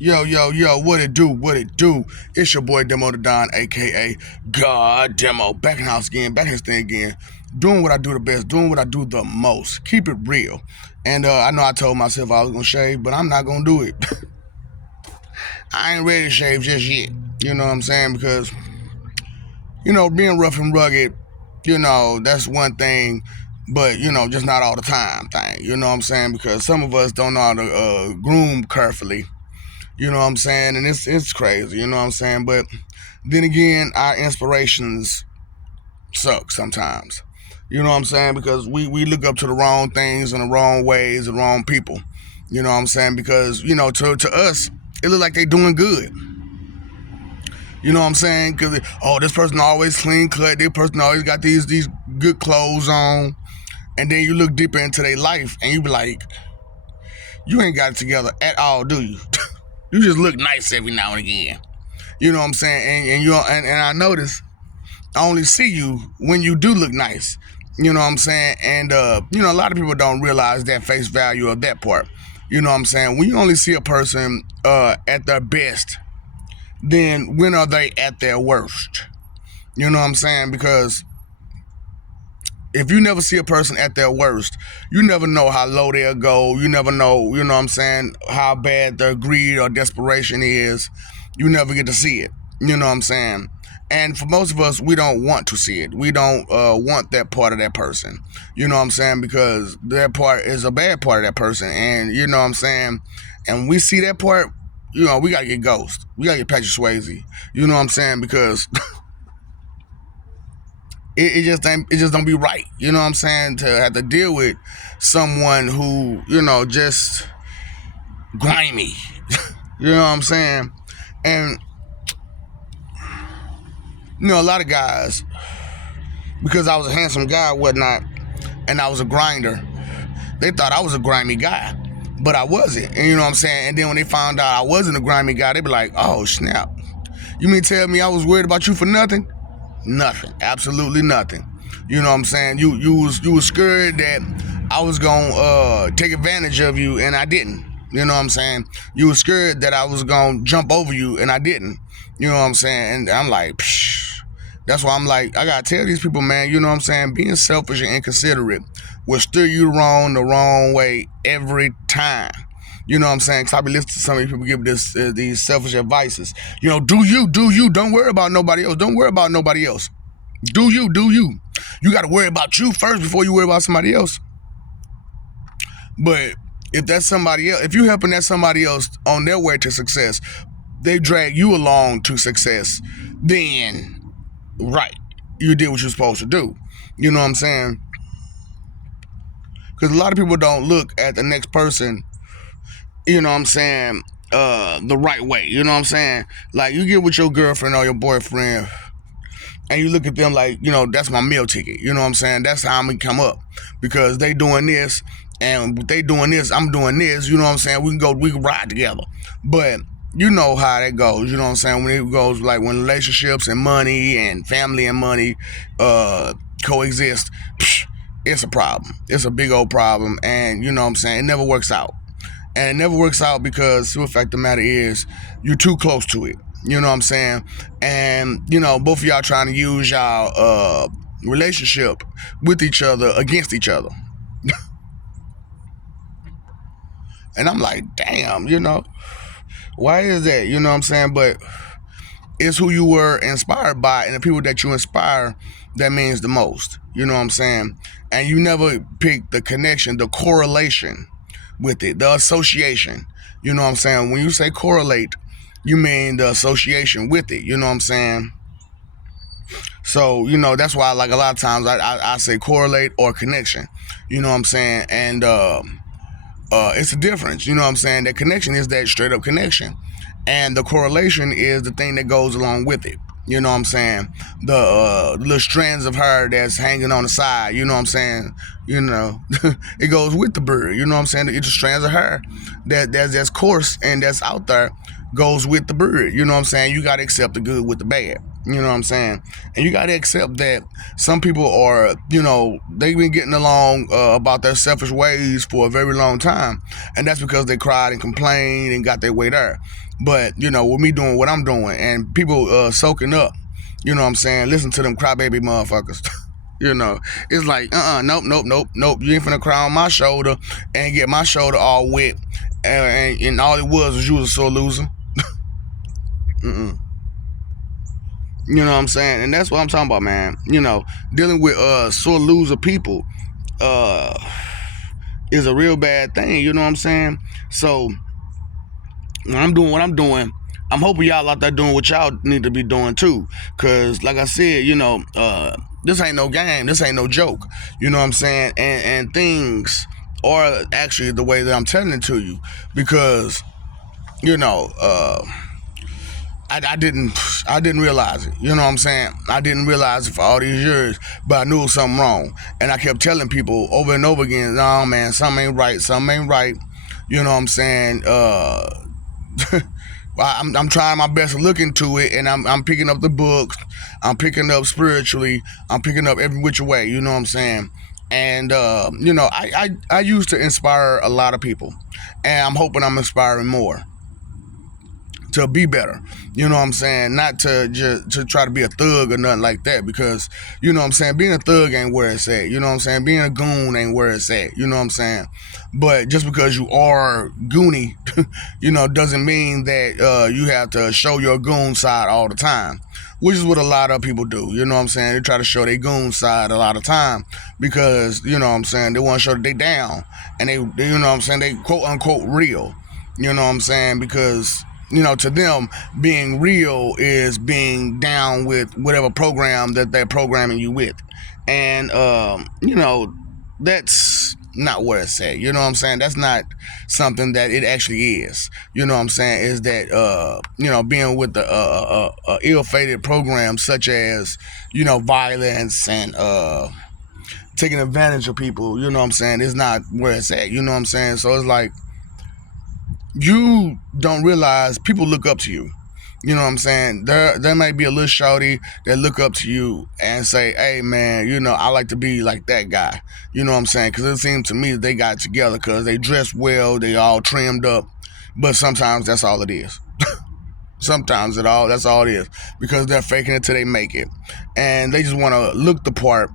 Yo, yo, yo, what it do? What it do? It's your boy Demo the Don, aka God Demo. Back in the house again, back in this thing again. Doing what I do the best, doing what I do the most. Keep it real. And I know I told myself I was gonna shave, but I'm not gonna do it. I ain't ready to shave just yet. You know what I'm saying? Because, being rough and rugged, that's one thing, but just not all the time thing. You know what I'm saying? Because some of us don't know how to groom carefully. You know what I'm saying? And it's crazy, you know what I'm saying? But then again, our inspirations suck sometimes. You know what I'm saying? Because we look up to the wrong things and the wrong ways and wrong people. You know what I'm saying? Because, to us, it look like they doing good. You know what I'm saying? Because, oh, this person always clean cut. This person always got these good clothes on. And then you look deeper into their life and you be like, you ain't got it together at all, do you? You just look nice every now and again. You know what I'm saying? And I notice I only see you when you do look nice. You know what I'm saying? And a lot of people don't realize that face value of that part. You know what I'm saying? When you only see a person at their best, then when are they at their worst? You know what I'm saying? Because if you never see a person at their worst, you never know how low they'll go. You never know, you know what I'm saying, how bad their greed or desperation is. You never get to see it. You know what I'm saying? And for most of us, we don't want to see it. We don't want that part of that person. You know what I'm saying? Because that part is a bad part of that person. And you know what I'm saying? And we see that part, we got to get Ghost. We got to get Patrick Swayze. You know what I'm saying? Because it just don't be right. You know what I'm saying? To have to deal with someone who, just grimy. You know what I'm saying? And, a lot of guys, because I was a handsome guy or whatnot, and I was a grinder, they thought I was a grimy guy. But I wasn't. And you know what I'm saying? And then when they found out I wasn't a grimy guy, they be like, oh, snap. You mean tell me I was worried about you for nothing? Nothing. Absolutely nothing. You know what I'm saying? You was scared that I was gonna take advantage of you, and I didn't. You know what I'm saying? You was scared that I was gonna jump over you, and I didn't. You know what I'm saying? And I'm like, psh. That's why I'm like, I gotta tell these people, man. You know what I'm saying? Being selfish and inconsiderate will steer you wrong the wrong way every time. You know what I'm saying? Because I be listening to some of these people give these selfish advices. Do you. Don't worry about nobody else. Don't worry about nobody else. Do you. You got to worry about you first before you worry about somebody else. But if that's somebody else, if you helping that somebody else on their way to success, they drag you along to success, then, right, you did what you're supposed to do. You know what I'm saying? Because a lot of people don't look at the next person, you know what I'm saying, the right way. You know what I'm saying? Like, you get with your girlfriend or your boyfriend, and you look at them like, that's my meal ticket. You know what I'm saying? That's how I'm going to come up. Because they doing this, and they doing this, I'm doing this. You know what I'm saying? We can ride together. But you know how that goes. You know what I'm saying? When it goes, like, when relationships and money and family and money coexist, it's a problem. It's a big old problem. And you know what I'm saying? It never works out. And it never works out because the fact of the matter is you're too close to it. You know what I'm saying? And, both of y'all trying to use y'all relationship with each other against each other. And I'm like, damn, why is that? You know what I'm saying? But it's who you were inspired by, and the people that you inspire, that means the most. You know what I'm saying? And you never pick the connection, the correlation with it, the association. You know what I'm saying? When you say correlate, you mean the association with it. You know what I'm saying? So, that's why, like, a lot of times I say correlate or connection. You know what I'm saying? And it's a difference. You know what I'm saying? That connection is that straight up connection. And the correlation is the thing that goes along with it. You know what I'm saying? The little strands of hair that's hanging on the side, you know what I'm saying? It goes with the bird. You know what I'm saying? It's the strands of hair that's coarse and that's out there goes with the bird. You know what I'm saying? You got to accept the good with the bad. You know what I'm saying? And you got to accept that some people are, they've been getting along about their selfish ways for a very long time. And that's because they cried and complained and got their way there. But, with me doing what I'm doing and people soaking up, you know what I'm saying? Listen to them crybaby motherfuckers. It's like, nope. You ain't finna cry on my shoulder and get my shoulder all wet. And all it was you was a sore loser. Mm-mm. You know what I'm saying? And that's what I'm talking about, man. Dealing with sore loser people uh is a real bad thing, you know what I'm saying? So when I'm doing what I'm doing, I'm hoping y'all out there doing what y'all need to be doing too. Cause like I said, this ain't no game, this ain't no joke. You know what I'm saying? And things are actually the way that I'm telling it to you. Because, you know, uh I didn't realize it. You know what I'm saying? I didn't realize it for all these years, but I knew it was something wrong. And I kept telling people over and over again, no man, something ain't right, something ain't right. You know what I'm saying? I'm trying my best to look into it, and I'm picking up the books, I'm picking up spiritually, I'm picking up every which way, you know what I'm saying? And I used to inspire a lot of people, and I'm hoping I'm inspiring more to be better. You know what I'm saying? Not to just to try to be a thug or nothing like that, because you know what I'm saying, being a thug ain't where it's at. You know what I'm saying? Being a goon ain't where it's at. You know what I'm saying? But just because you are goony, doesn't mean that you have to show your goon side all the time. Which is what a lot of people do. You know what I'm saying? They try to show their goon side a lot of time because, you know what I'm saying, they want to show that they down. And they, you know what I'm saying, they quote unquote real. You know what I'm saying? Because to them, being real is being down with whatever program that they're programming you with. And, that's not what it's at. You know what I'm saying? That's not something that it actually is. You know what I'm saying? Is that, being with the ill-fated programs such as, violence and, taking advantage of people, you know what I'm saying, is not where it's at. You know what I'm saying? So it's like, you don't realize people look up to you. You know what I'm saying? There might be a little shorty that look up to you and say, hey man, I like to be like that guy. You know what I'm saying? Because it seems to me that they got together because they dress well, they all trimmed up. But sometimes that's all it is. Sometimes that's all it is. Because they're faking it till they make it. And they just want to look the part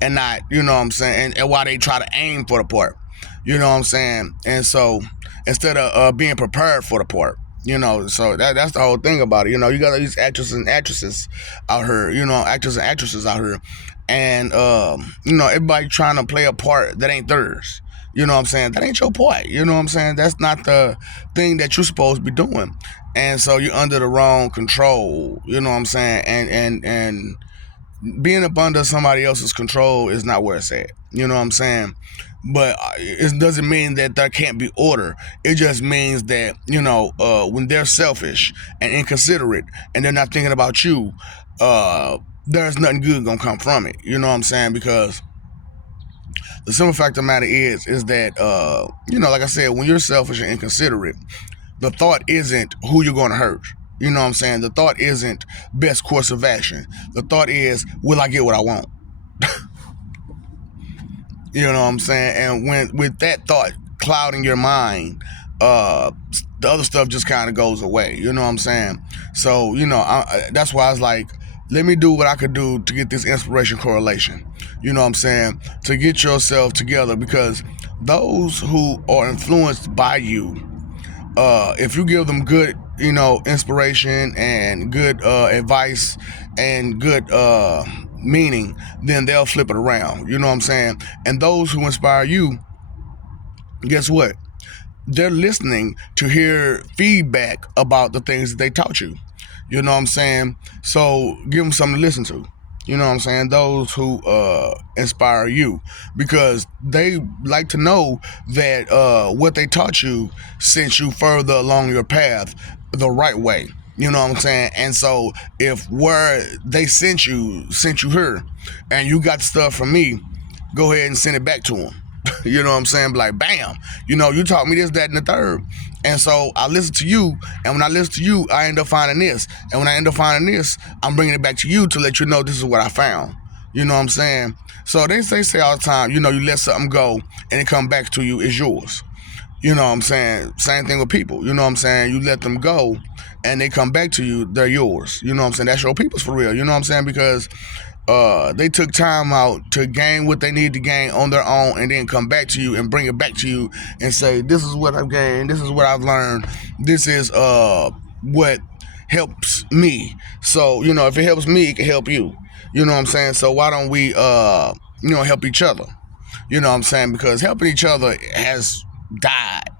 and not, you know what I'm saying? And while they try to aim for the part. You know what I'm saying? And so instead of being prepared for the part. So that's the whole thing about it. You got these actors and actresses out here, actors and actresses out here. And, everybody trying to play a part that ain't theirs. You know what I'm saying? That ain't your part. You know what I'm saying? That's not the thing that you're supposed to be doing. And so you're under the wrong control. You know what I'm saying? And being up under somebody else's control is not where it's at. You know what I'm saying? But it doesn't mean that there can't be order. It just means that, when they're selfish and inconsiderate and they're not thinking about you, there's nothing good gonna come from it. You know what I'm saying? Because the simple fact of the matter is that, like I said, when you're selfish and inconsiderate, the thought isn't who you're gonna hurt. You know what I'm saying? The thought isn't best course of action. The thought is, will I get what I want? You know what I'm saying? And when with that thought clouding your mind, the other stuff just kind of goes away. You know what I'm saying? So, that's why I was like, let me do what I could do to get this inspiration correlation. You know what I'm saying? To get yourself together, because those who are influenced by you, if you give them good, inspiration and good advice and good meaning, then they'll flip it around. You know what I'm saying? And those who inspire you, guess what? They're listening to hear feedback about the things that they taught you. You know what I'm saying? So give them something to listen to. You know what I'm saying? Those who inspire you, because they like to know that what they taught you sent you further along your path the right way. You know what I'm saying? And so if where they sent you here, and you got stuff from me, go ahead and send it back to them. You know what I'm saying? Like, bam, you taught me this, that, and the third. And so I listen to you, and when I listen to you, I end up finding this. And when I end up finding this, I'm bringing it back to you to let you know this is what I found. You know what I'm saying? So they say all the time, you let something go, and it come back to you, it's yours. You know what I'm saying? Same thing with people. You know what I'm saying? You let them go, and they come back to you, they're yours. You know what I'm saying? That's your people's for real. You know what I'm saying? Because they took time out to gain what they need to gain on their own, and then come back to you and bring it back to you and say, this is what I've gained, this is what I've learned, this is what helps me. So, if it helps me, it can help you. You know what I'm saying? So why don't we help each other? You know what I'm saying? Because helping each other has died.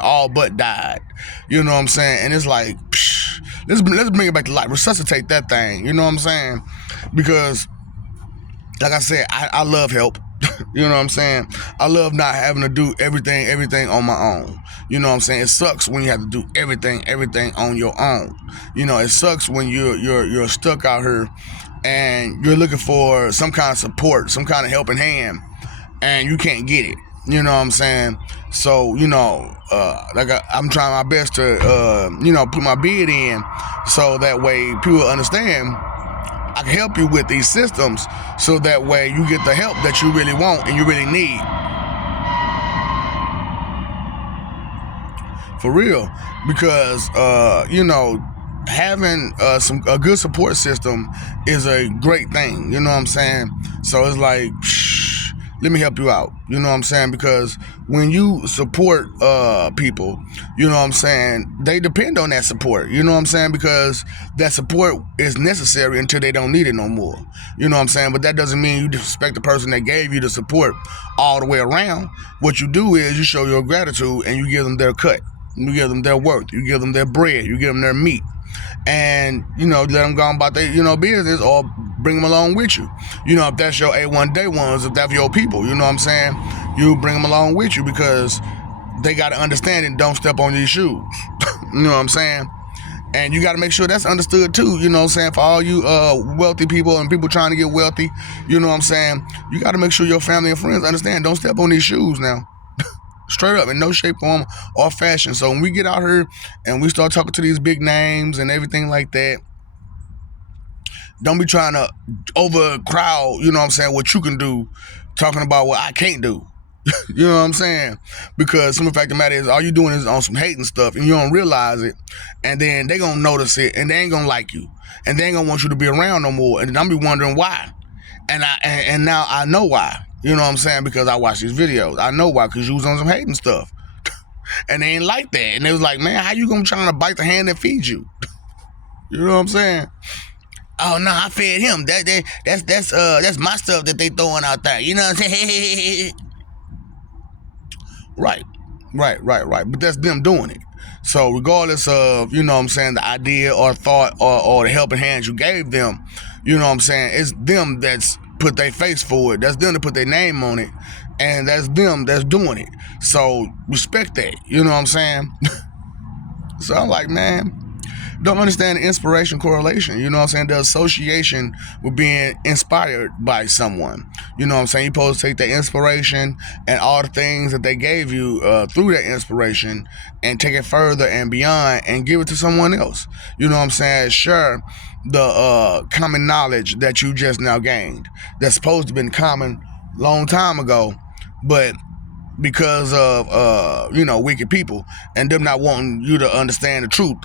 All but died. You know what I'm saying? And it's like, let's bring it back to life. Resuscitate that thing. You know what I'm saying? Because, like I said, I love help. You know what I'm saying? I love not having to do everything on my own. You know what I'm saying? It sucks when you have to do everything on your own. It sucks when you're stuck out here and you're looking for some kind of support, some kind of helping hand, and you can't get it. You know what I'm saying? So, I'm trying my best to, put my bid in so that way people understand I can help you with these systems so that way you get the help that you really want and you really need. For real. Because, having a good support system is a great thing. You know what I'm saying? So it's like, let me help you out. You know what I'm saying? Because when you support people, you know what I'm saying, they depend on that support. You know what I'm saying? Because that support is necessary until they don't need it no more. You know what I'm saying? But that doesn't mean you disrespect the person that gave you the support all the way around. What you do is you show your gratitude and you give them their cut. You give them their worth. You give them their bread. You give them their meat. And, let them go about their, business, or bring them along with you. If that's your A1 day ones, if that's your people, you know what I'm saying? You bring them along with you because they got to understand it. Don't step on these shoes. You know what I'm saying? And you got to make sure that's understood too, you know what I'm saying? For all you wealthy people and people trying to get wealthy, you know what I'm saying? You got to make sure your family and friends understand. Don't step on these shoes now. Straight up, in no shape, form, or fashion. So when we get out here and we start talking to these big names and everything like that, don't be trying to overcrowd, you know what I'm saying, what you can do, talking about what I can't do. You know what I'm saying? Because some of the fact of the matter is, all you doing is on some hating stuff, and you don't realize it, and then they gonna notice it, and they ain't gonna like you, and they ain't gonna want you to be around no more, and then I'm be wondering why. And now I know why. You know what I'm saying? Because I watch these videos. I know why, because you was on some hating stuff. And they ain't like that. And they was like, man, how you gonna try to bite the hand that feeds you? You know what I'm saying? Oh no, I fed him. That's my stuff that they throwing out there. You know what I'm saying? Right. But that's them doing it. So regardless of, you know what I'm saying, the idea or thought or the helping hands you gave them, you know what I'm saying, it's them that's put their face forward. That's them to put their name on it. And that's them that's doing it. So respect that. You know what I'm saying? So I'm like, man, don't understand the inspiration correlation. You know what I'm saying? The association with being inspired by someone. You know what I'm saying? You're supposed to take that inspiration and all the things that they gave you through that inspiration and take it further and beyond and give it to someone else. You know what I'm saying? Sure, the common knowledge that you just now gained, that's supposed to have been common long time ago, but because of wicked people and them not wanting you to understand the truth,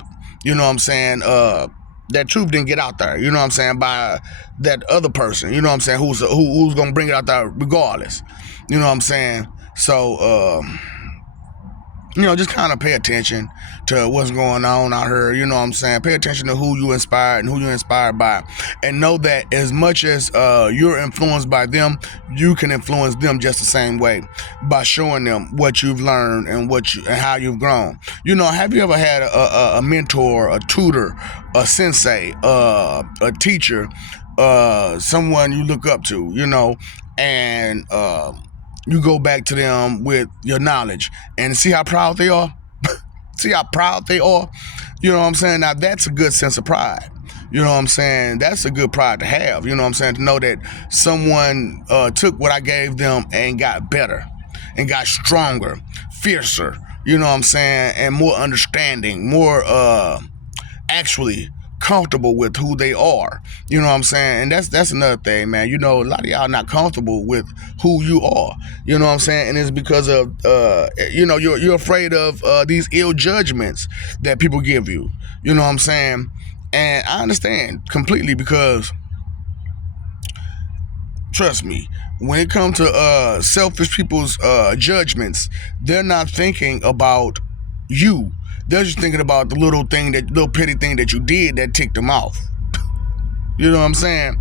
you know what I'm saying, that truth didn't get out there, you know what I'm saying, by that other person, you know what I'm saying, who's gonna bring it out there regardless, you know what I'm saying. So just kind of pay attention to what's going on out here, you know what I'm saying. Pay attention to who you inspired and who you're inspired by, and know that as much as you're influenced by them, you can influence them just the same way by showing them what you've learned and and how you've grown. Have you ever had a mentor, a tutor, a sensei, a teacher, someone you look up to, and you go back to them with your knowledge and see how proud they are? See how proud they are? You know what I'm saying? Now, that's a good sense of pride. You know what I'm saying? That's a good pride to have. You know what I'm saying? To know that someone took what I gave them and got better and got stronger, fiercer. You know what I'm saying? And more understanding, more actually comfortable with who they are. You know what I'm saying? And that's another thing, man. You know, a lot of y'all not comfortable with who you are. You know what I'm saying? And it's because of you're afraid of these ill judgments that people give you. You know what I'm saying? And I understand completely because trust me, when it comes to selfish people's judgments, they're not thinking about you. They're just thinking about the little petty thing that you did that ticked them off. You know what I'm saying?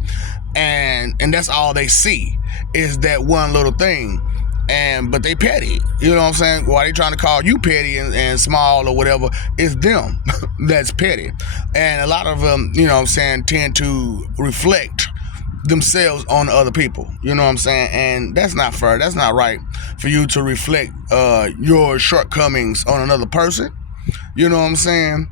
And that's all they see is that one little thing. But they petty. You know what I'm saying? Why they trying to call you petty and small or whatever, it's them that's petty. And a lot of them, you know what I'm saying, tend to reflect themselves on other people. You know what I'm saying? And that's not fair. That's not right for you to reflect your shortcomings on another person. You know what I'm saying?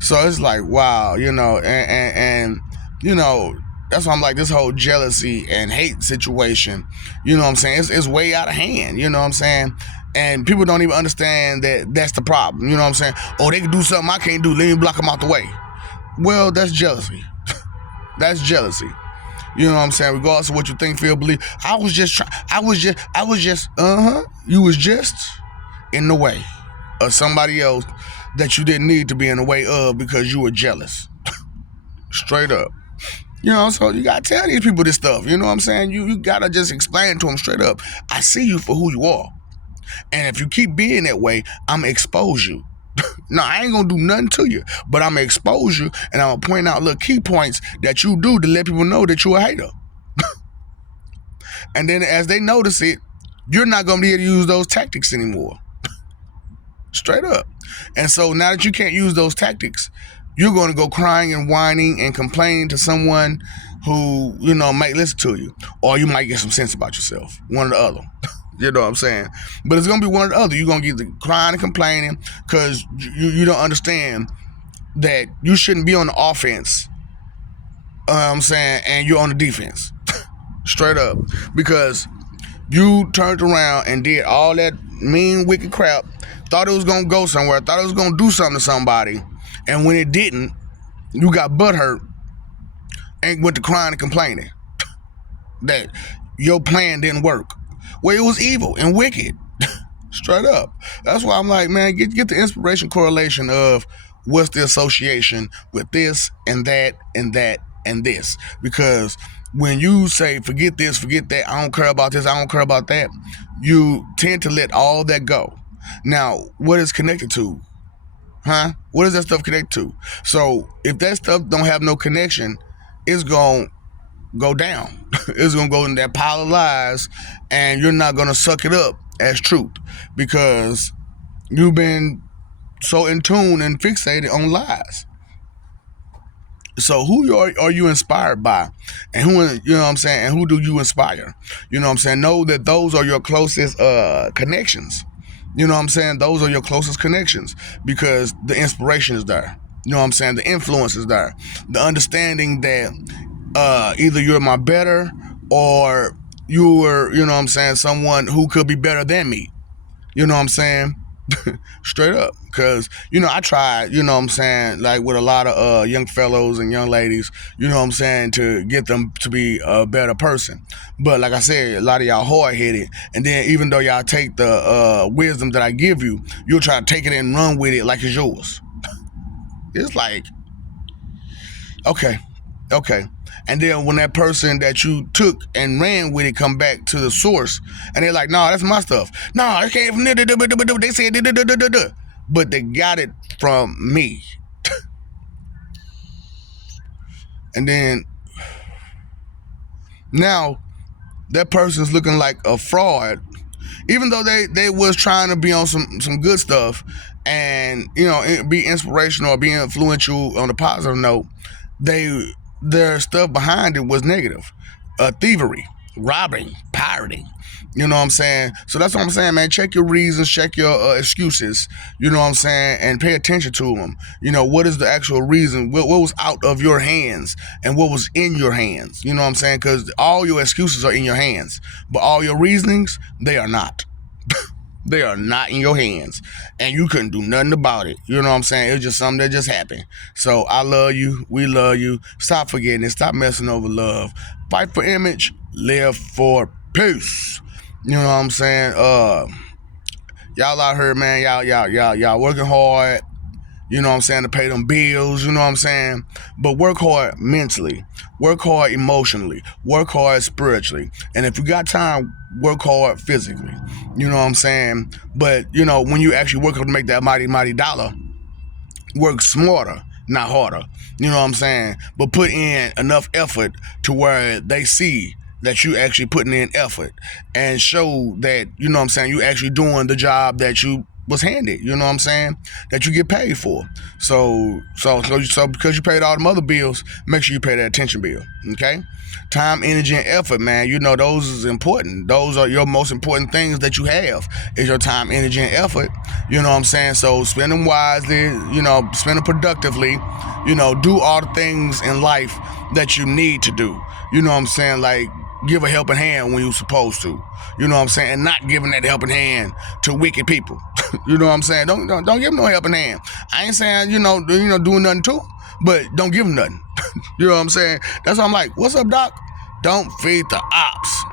So it's like, wow, and you know, that's why I'm like, this whole jealousy and hate situation, you know what I'm saying? It's way out of hand, you know what I'm saying? And people don't even understand that that's the problem, you know what I'm saying? Oh, they can do something I can't do, let me block them out the way. Well, that's jealousy. That's jealousy. You know what I'm saying? Regardless of what you think, feel, believe. You was just in the way of somebody else that you didn't need to be in the way of because you were jealous. Straight up. You know, so you gotta tell these people this stuff. You know what I'm saying? You gotta just explain to them straight up. I see you for who you are. And if you keep being that way, I'm gonna expose you. No, I ain't gonna do nothing to you, but I'm gonna expose you and I'm gonna point out little key points that you do to let people know that you're a hater. And then as they notice it, you're not gonna be able to use those tactics anymore. Straight up. And so now that you can't use those tactics, you're going to go crying and whining and complaining to someone who, you know, might listen to you. Or you might get some sense about yourself. One or the other. You know what I'm saying? But it's going to be one or the other. You're going to get the crying and complaining because you don't understand that you shouldn't be on the offense, I'm saying, and you're on the defense. Straight up. Because you turned around and did all that mean, wicked crap, thought it was going to go somewhere, thought it was going to do something to somebody, and when it didn't, you got butthurt and went to crying and complaining that your plan didn't work. Well, it was evil and wicked. Straight up. That's why I'm like, man, get the inspiration correlation of what's the association with this and that and that and this. Because when you say, forget this, forget that, I don't care about this, I don't care about that, you tend to let all that go. Now, what is connected to? Huh? What is that stuff connected to? So if that stuff don't have no connection, it's going to go down. It's going to go in that pile of lies, and you're not going to suck it up as truth because you've been so in tune and fixated on lies. So who are you inspired by? And who, you know what I'm saying? And who do you inspire? You know what I'm saying? Know that those are your closest connections. You know what I'm saying? Those are your closest connections because the inspiration is there. You know what I'm saying? The influence is there. The understanding that either you're my better or you were, you know what I'm saying, someone who could be better than me. You know what I'm saying? Straight up. Because, you know, I tried, you know what I'm saying, like with a lot of young fellows and young ladies, you know what I'm saying, to get them to be a better person. But like I said, a lot of y'all hard-headed. And then even though y'all take the wisdom that I give you, you'll try to take it and run with it like it's yours. It's like, okay. And then when that person that you took and ran with it come back to the source, and they're like, no, that's my stuff. No, I can't. They said, but they got it from me. And then now that person's looking like a fraud, even though they was trying to be on some good stuff and, you know, be inspirational or be influential on a positive note. Their stuff behind it was negative. Thievery robbing, pirating. You know what I'm saying? So that's what I'm saying, man. Check your reasons, check your excuses. You know what I'm saying? And pay attention to them. You know, what is the actual reason? What was out of your hands and what was in your hands? You know what I'm saying? Because all your excuses are in your hands, but all your reasonings, they are not. They are not in your hands, and you couldn't do nothing about it. You know what I'm saying? It's just something that just happened. So I love you. We love you. Stop forgetting it. Stop messing over love. Fight for image. Live for peace. You know what I'm saying? Y'all out here, man. Y'all working hard. You know what I'm saying, to pay them bills, you know what I'm saying? But work hard mentally, work hard emotionally, work hard spiritually. And if you got time, work hard physically. You know what I'm saying? But, you know, when you actually work hard to make that mighty, mighty dollar, work smarter, not harder. You know what I'm saying? But put in enough effort to where they see that you actually putting in effort and show that, you know what I'm saying, you actually doing the job that you was handed, you know what I'm saying, that you get paid for. So because you paid all the other bills, make sure you pay that attention bill, okay? Time, energy, and effort, man, you know, those is important. Those are your most important things that you have, is your time, energy, and effort. You know what I'm saying? So spend them wisely, you know, spend them productively, you know, do all the things in life that you need to do. You know what I'm saying? Like, give a helping hand when you're supposed to. You know what I'm saying? And not giving that helping hand to wicked people. You know what I'm saying? Don't give them no helping hand. I ain't saying, you know, doing nothing to them, but don't give them nothing. You know what I'm saying? That's why I'm like, what's up, doc? Don't feed the ops.